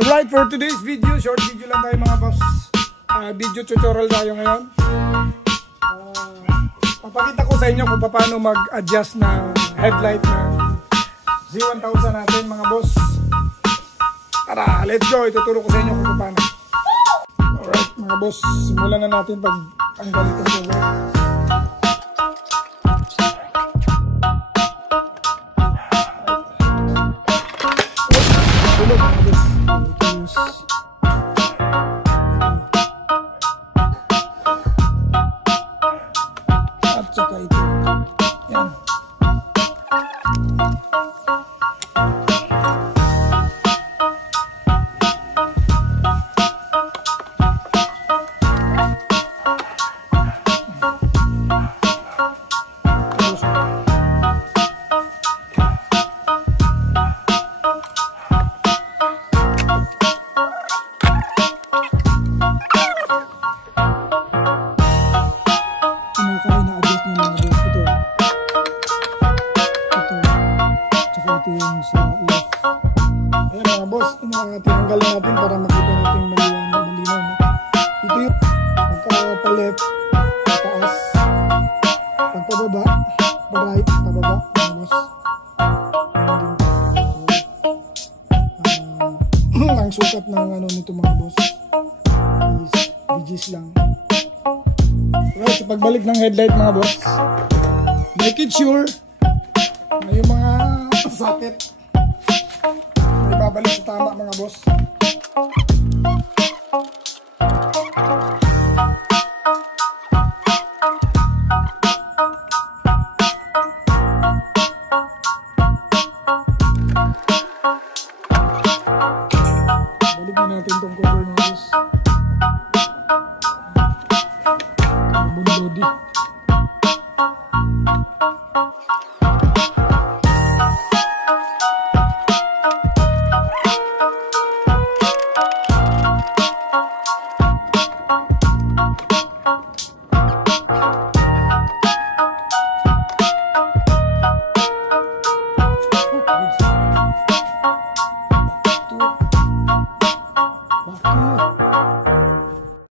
Alright, for today's video, short video lang tayo mga boss. Video tutorial tayo ngayon. Papakita ko sa inyo kung paano mag-adjust ng headlight ng Z1000 natin mga boss. Tara, let's go! Ituturo ko sa inyo kung paano. Alright mga boss, simulan na natin pag-tanggal itong cover. At saka ito. Yan. Ito yung sa left. Ayan mga boss, tinanggal natin para makita natin malinaw. Ito yung pagka-left, pataas, pagpababa, pa-right, pababa mga boss. Ang sukat ng nito mga boss is digits lang. Right, sa pagbalik ng headlight mga boss, make it sure na yung mga socket may babalik sa tama mga boss. Balik na natin itong cover mga boss.